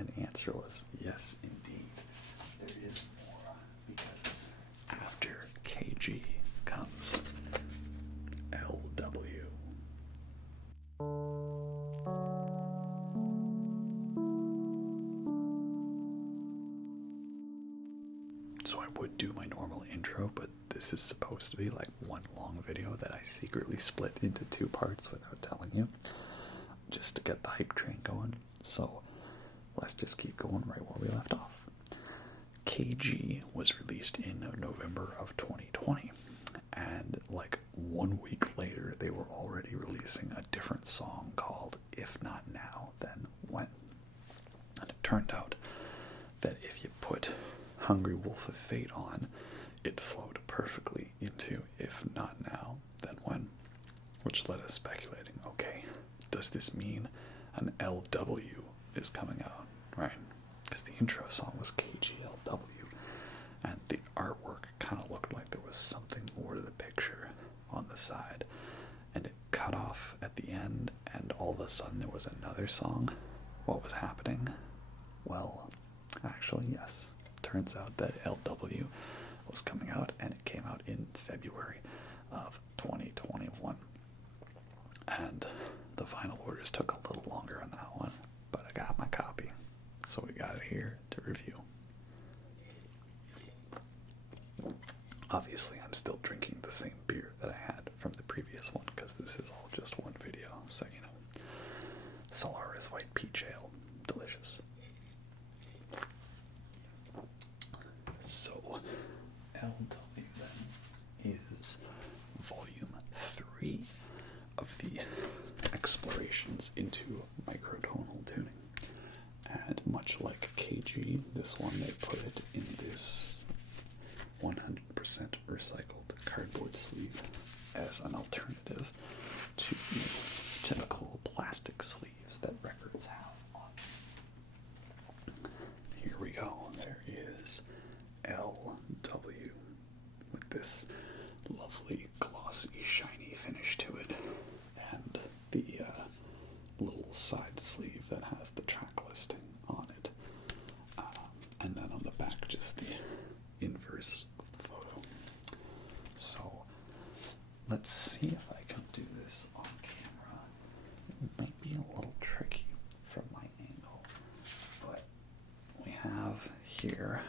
And the answer was yes, indeed. There is more, because after KG comes LW. So I would do my normal intro, but this is supposed to be like one long video that I secretly split into 2 parts without telling you, just to get the hype train going. So let's just keep going right where we left off. KG was released in November of 2020, and like 1 week later they were already releasing a different song called If Not Now Then When. And it turned out that if you put Hungry Wolf of Fate on, it flowed perfectly into If Not Now Then When, which led us speculating, okay, does this mean an LW is coming out, right? Because the intro song was KGLW, and the artwork kind of looked like there was something more to the picture on the side, and it cut off at the end, and all of a sudden there was another song. What was happening? Well, actually, yes. Turns out that LW was coming out, and it came out in February of 2021. And the final orders took a little longer on that one, but I got my copy, so we got it here to review. Obviously, I'm still drinking the same beer that I had from the previous one, because this is all just one video, so you know. Solaris White Peach Ale. Delicious. So, LW then is volume 3 of the explorations into microtonal tuning. And much like KG, this one they put it in this 100% recycled cardboard sleeve as an alternative to the typical plastic sleeves that records have on. Here we go. There is LW with this lovely glossy shiny finish to it, and the little side sleeve that has the track listing on it, and then on the back just the inverse photo. So let's see if I can do this on camera. It might be a little tricky from my angle, but we have here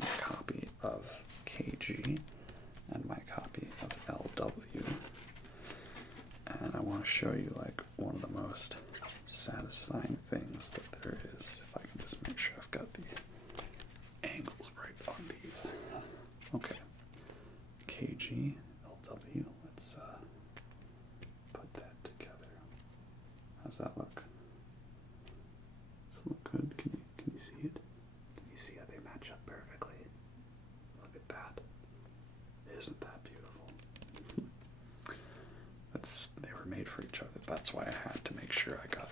my copy of KG and my copy of LW, and I want to show you like one of the most satisfying things that there is. If I can just make sure I've got the angles right on these. Okay, KG, LW, let's put that together. How's that look? Does it look good? Can you see it? Can you see how they match up perfectly? Look at that. Isn't that beautiful? They were made for each other. That's why I had to make sure I got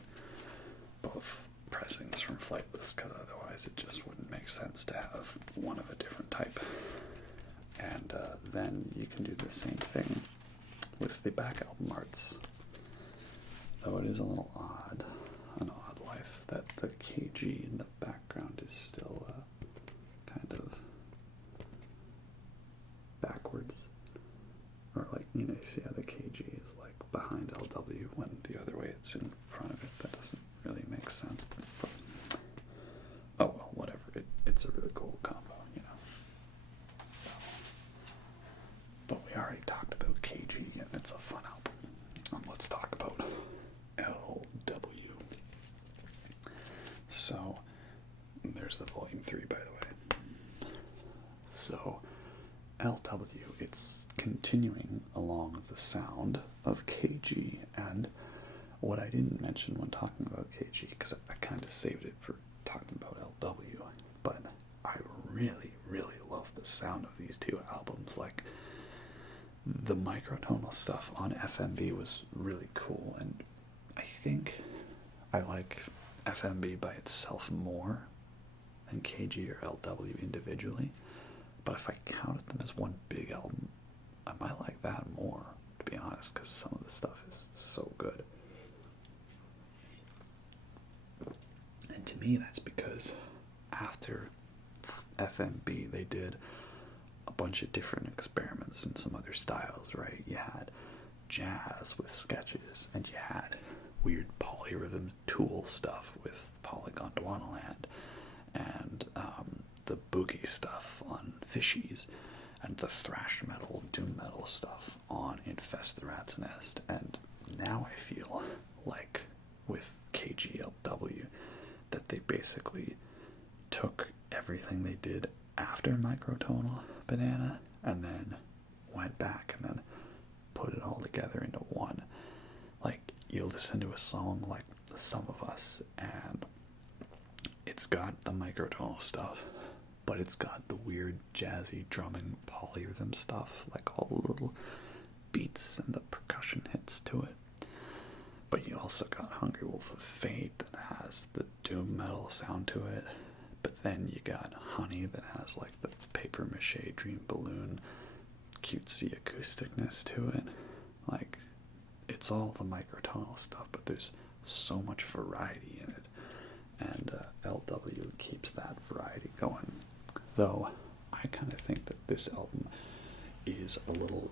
both pressings from Flightless, because otherwise it just wouldn't make sense to have one of a different type. And then you can do the same thing with the back album arts. Though it is a little odd, an odd life, that the KG in the background is still kind of backwards. Or like, you know, you see how the KG is like behind LW when the other way it's in front of it. That doesn't really make sense. But oh well, whatever. It's a really cool combo, you know. So, but we already talked about KG, and it's a fun album. Let's talk about LW. So, there's the volume 3, by the way. So, LW, it's continuing along the sound of KG, and what I didn't mention when talking about KG, because I kind of saved it for talking about LW, but I really, really love the sound of these 2 albums. Like, the microtonal stuff on FMB was really cool, and I think I like FMB by itself more than KG or LW individually. But if I counted them as one big album, I might like that more, to be honest, because some of the stuff is so good. me, that's because after FMB, they did a bunch of different experiments in some other styles, right? You had jazz with sketches, and you had weird polyrhythm tool stuff with Polygon Dwanaland, and the boogie stuff on Fishies, and the thrash metal, doom metal stuff on Infest the Rat's Nest. And now I feel like with KGLW that they basically took everything they did after Microtonal Banana and then went back and then put it all together into one. Like, you'll listen to a song like Some of Us, and it's got the microtonal stuff, but it's got the weird jazzy drumming polyrhythm stuff, like all the little beats and the percussion hits to it. But you also got Hungry Wolf of Fate that has the doom metal sound to it. But then you got Honey that has like the paper mache dream balloon cutesy acousticness to it. Like, it's all the microtonal stuff, but there's so much variety in it. And LW keeps that variety going. Though, I kind of think that this album is a little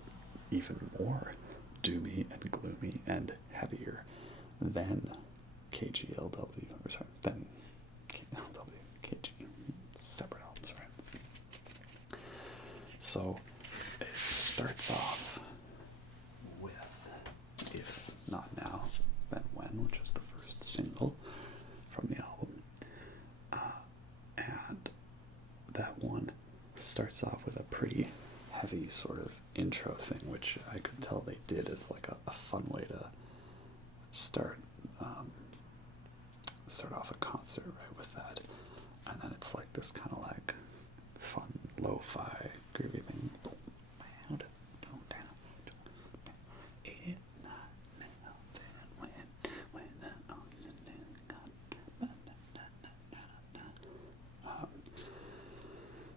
even more doomy and gloomy and heavier than KGLW, or sorry, than KGLW, KG, separate albums, right? So, it starts off with If Not Now, Then When, which was the first single from the album. And that one starts off with a pretty heavy sort of intro thing, which I could tell they did as like a fun way to start off a concert, right, with that. And then it's like this kind of like fun lo-fi groovy thing.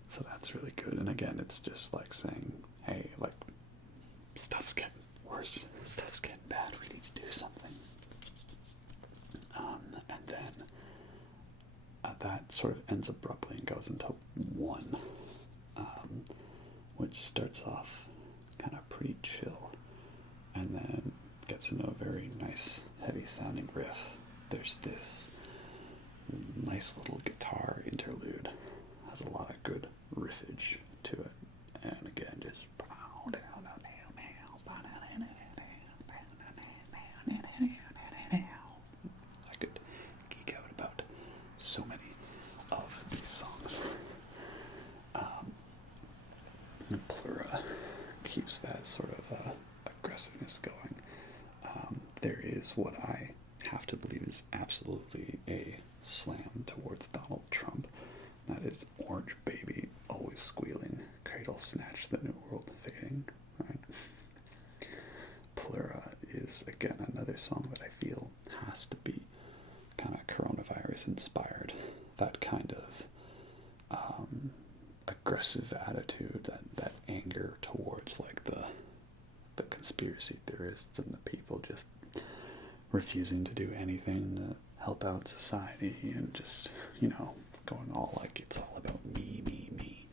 So that's really good. And again, it's just like saying, hey, like, stuff's getting worse, stuff's getting bad, we need to do something. And then that sort of ends abruptly and goes into one, which starts off kind of pretty chill and then gets into a very nice heavy sounding riff. There's this nice little guitar interlude, has a lot of good riffage to it, and again, just I could geek out about so many of these songs. Pleura keeps that sort of aggressiveness going. There is what I have to believe is absolutely a slam towards Donald Trump. That is Orange Baby, always squealing, cradle snatch, the new world fading, right? Pleura is, again, another song that I feel has to be kind of coronavirus inspired. That kind of aggressive attitude, that anger towards like the conspiracy theorists and the people just refusing to do anything to help out society, and just, going all like it's all about me, me, me.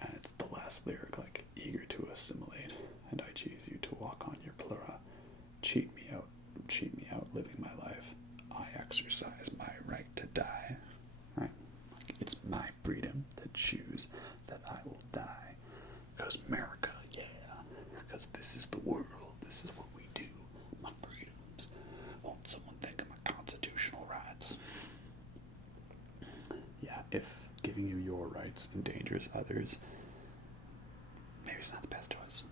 And it's the last lyric, like, eager to assimilate, and I choose you to walk on your pleura. Cheat me out, living my life. I exercise my right to die. Right? Like, it's my freedom to choose that I will die. Because America, yeah. Because this is the world. This is what we do. My freedoms. Won't someone think of my constitutional rights? Yeah, if giving you your rights endangers others, maybe it's not the best choice.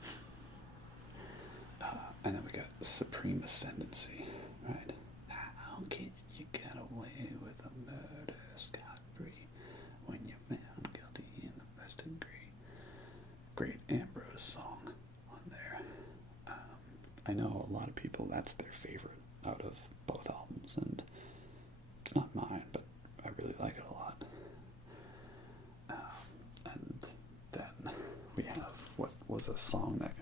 And then we got Supreme Ascendancy, right? How can you get away with a murder scot-free when you're found guilty in the first degree? Great Ambrose song on there. I know a lot of people, that's their favorite out of both albums, and it's not mine, but I really like it a lot. And then we have what was a song that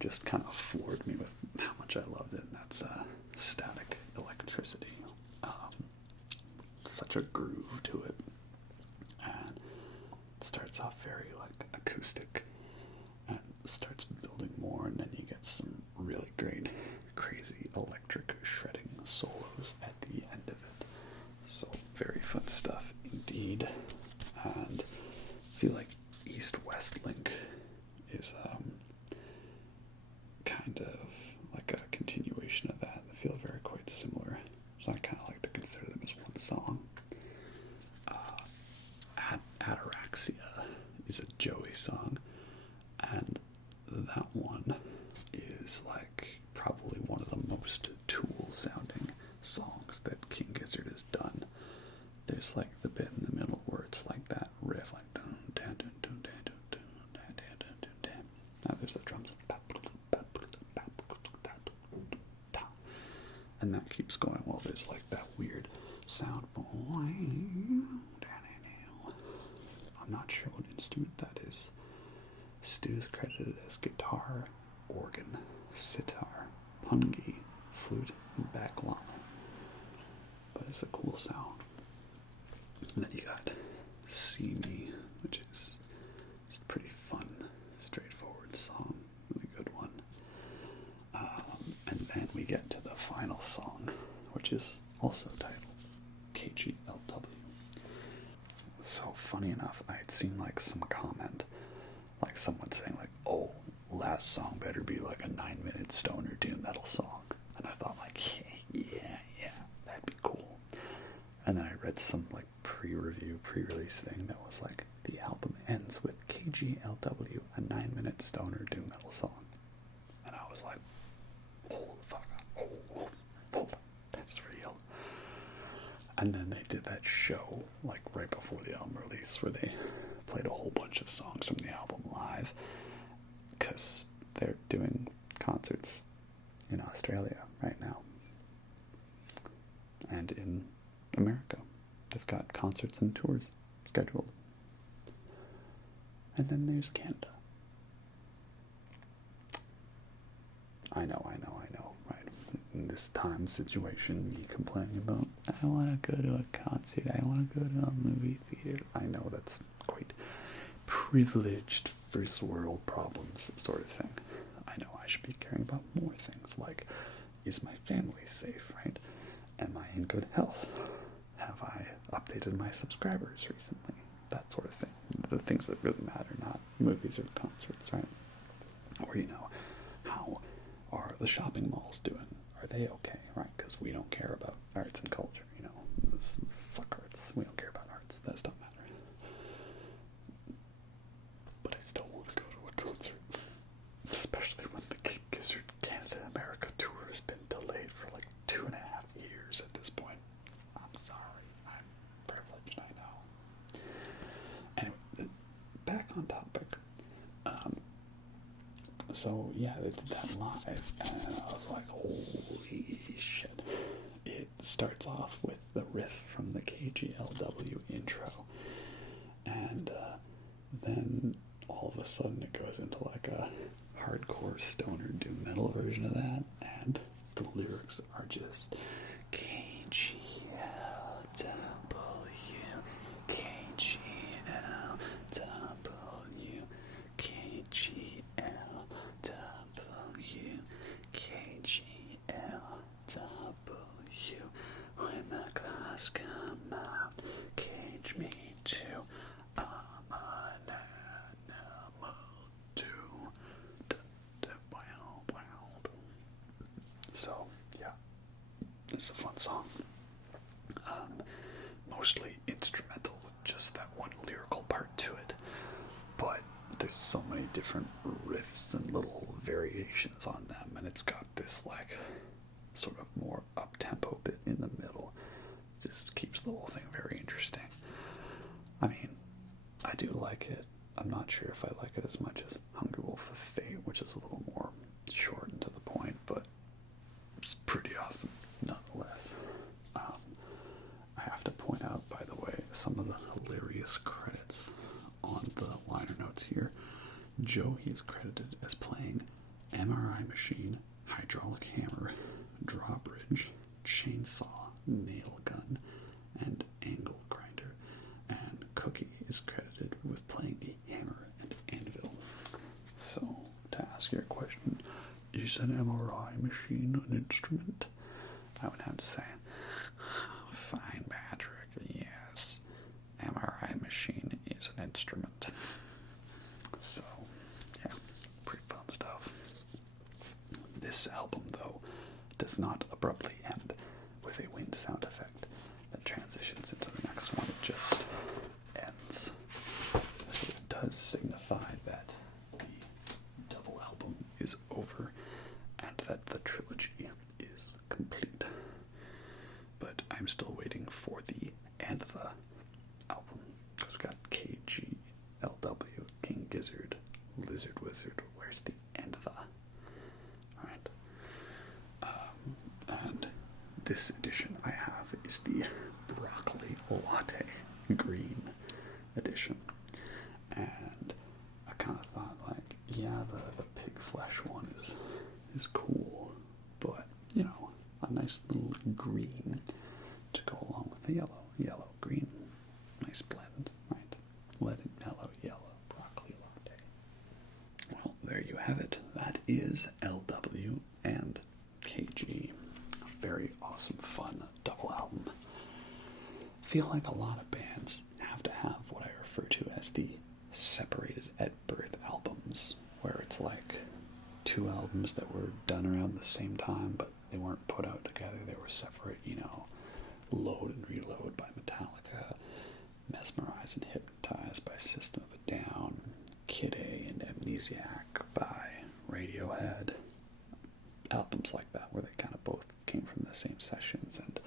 just kind of floored me with how much I loved it, and that's Static Electricity. It's such a groove to it. And it starts off very like acoustic and starts building more, and then you get some really great, crazy electric shredding solos at the end of it. So very fun stuff indeed. And I feel like East-West Link is kind of like a continuation of that. They feel very quite similar. So I kind of like to consider them as one song. Ataraxia is a Joey song, and that one is like probably one of the most Tool sounding songs that King Gizzard has done. There's like the bit in the middle where it's like that riff, like dun dun dun dun dun dun dun dun dun dun dun. Now there's the drums, and that keeps going while there's like that weird sound. I'm not sure what instrument that is. Stu's credited as guitar, organ, sitar, pungi, flute, and baklama. But it's a cool sound. And then you got See Me, which is just a pretty fun, straightforward song. Really good one. And then we get to the final song, which is also titled KGLW. So funny enough, I had seen like some comment, like someone saying like, oh, last song better be like a 9-minute stoner doom metal song. And I thought like, yeah, that'd be cool. And then I read some like pre-release thing that was like, the album ends with KGLW, a 9-minute stoner doom metal song. And I was like, oh, fuck, oh, that's real. And then they did that show, like right before the album release, where they played a whole bunch of songs from the album live, because they're doing concerts in Australia right now. And in America. They've got concerts and tours scheduled. And then there's Canada. I know, right? In this time situation, me complaining about, I want to go to a concert, I want to go to a movie theater. I know that's quite privileged first world problems sort of thing. I know I should be caring about more things like, is my family safe, right? Am I in good health? Have I updated my subscribers recently? That sort of thing. The things that really matter, not movies or concerts, right? Or, how are the shopping malls doing? Are they okay, right? Because we don't care about arts and culture, Fuck arts. We don't care about arts. That stuff matters. But I still want to go to a concert. Especially when the King Gizzard Canada America tour has been delayed for like 2.5 years at this point. I'm sorry. I'm privileged, I know. Anyway, back on topic. So yeah, they did that live, and I was like, holy shit. It starts off with the riff from the KGLW intro, and then all of a sudden it goes into like a hardcore stoner doom metal version of that, and the lyrics are just KGLW, KGLW, KGLW, KGLW. When the glass come out, cage me too. I'm an animal too. So, yeah, it's a fun song. Mostly instrumental with just that one lyrical part to it. But there's so many different riffs and little variations on them, and it's got this like sort of more up-tempo bit in the middle. Just keeps the whole thing very interesting. I mean, I do like it. I'm not sure if I like it as much as Hunger Wolf of Fate, which is a little more short and to the point, but it's pretty awesome nonetheless. I have to point out, by the way, some of the hilarious credits on the liner notes here. Joey is credited as playing MRI machine, hydraulic hammer, drawbridge, chainsaw, nail gun, and angle Is an MRI machine an instrument? I would have to say, fine, Patrick, yes. MRI machine is an instrument. So, yeah, pretty fun stuff. This album, though, does not abruptly end with a wind sound effect that transitions into the next one. It just ends. So it does signify that the double album is over and that the trilogy is complete. But I'm still waiting for the and the album. We've got KGLW, King Gizzard, Lizard Wizard. Where's the and the? Alright. And this edition I have is the Broccoli Latte Green edition. And I kind of thought, like, yeah, the pig flesh one is cool, but, you know, a nice little green to go along with the yellow. Yellow, green, nice blend, right? Let it mellow, yellow, broccoli latte. Well, there you have it. That is LW and KG. Very awesome, fun double album. I feel like a lot of bands have to have what I refer to as the separated at birth albums, where it's like two albums that were done around the same time, but they weren't put out together. They were separate, you know, Load and Reload by Metallica, Mesmerize and Hypnotize by System of a Down, Kid A and Amnesiac by Radiohead. Albums like that where they kind of both came from the same sessions, and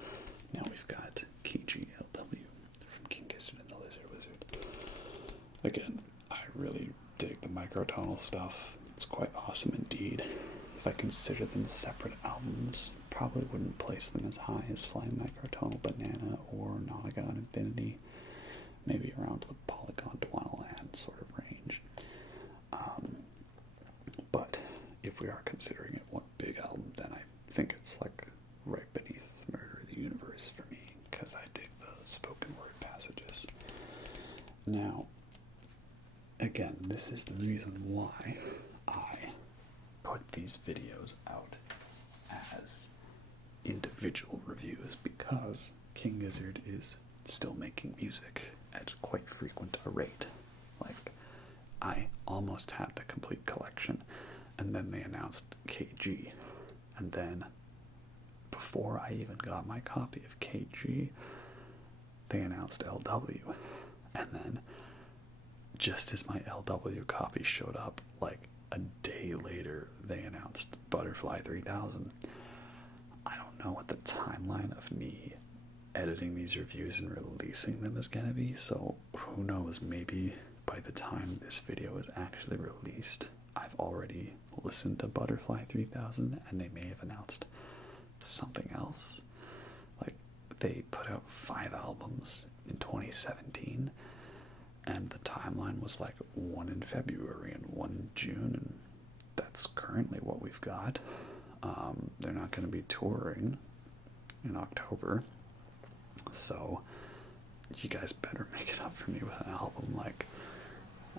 now we've got KGLW from King Gizzard and the Lizard Wizard. Again, I really dig the microtonal stuff. It's quite awesome indeed. If I consider them separate albums, probably wouldn't place them as high as Flying Microtonal Banana or Naga and Infinity. Maybe around the Polygon Dwanaland sort of range. But if we are considering it one big album, then I think it's like right beneath Murder of the Universe for me, because I dig the spoken word passages. Now, again, this is the reason why I put these videos out as individual reviews, because King Gizzard is still making music at quite frequent a rate. Like, I almost had the complete collection, and then they announced KG, and then before I even got my copy of KG, they announced LW, and then just as my LW copy showed up, like a day later, they announced Butterfly 3000. I don't know what the timeline of me editing these reviews and releasing them is gonna be, so who knows, maybe by the time this video is actually released, I've already listened to Butterfly 3000 and they may have announced something else. Like, they put out 5 albums in 2017, and the timeline was like 1 in February and 1 in June, and that's currently what we've got. They're not going to be touring in October, so you guys better make it up for me with an album. Like,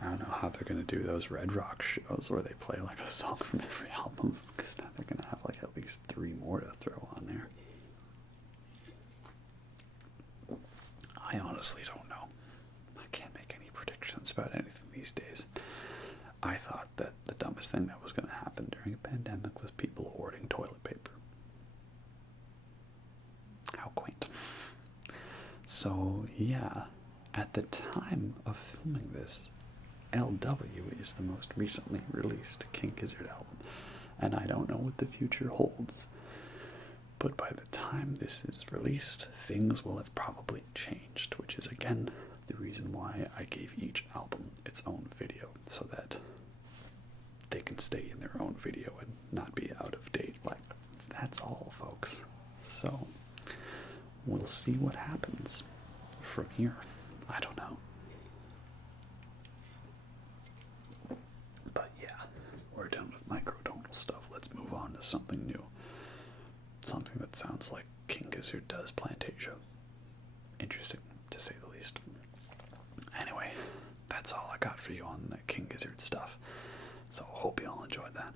I don't know how they're going to do those Red Rock shows where they play like a song from every album, because now they're going to have like at least 3 more to throw on there. I honestly don't know. I can't make any predictions about anything these days. I thought that the dumbest thing that was going to happen during a pandemic was people hoarding toilet paper. How quaint. So, yeah, at the time of filming this, LW is the most recently released King Gizzard album, and I don't know what the future holds. But by the time this is released, things will have probably changed, which is, again, the reason why I gave each album its own video, so that they can stay in their own video and not be out of date. Like, that's all, folks. So, we'll see what happens from here. I don't know. But yeah, we're done with microtonal stuff. Let's move on to something new. Something that sounds like King Gizzard does Plantasia. Interesting, to say the least. Anyway, that's all I got for you on the King Gizzard stuff. So hope you all enjoyed that.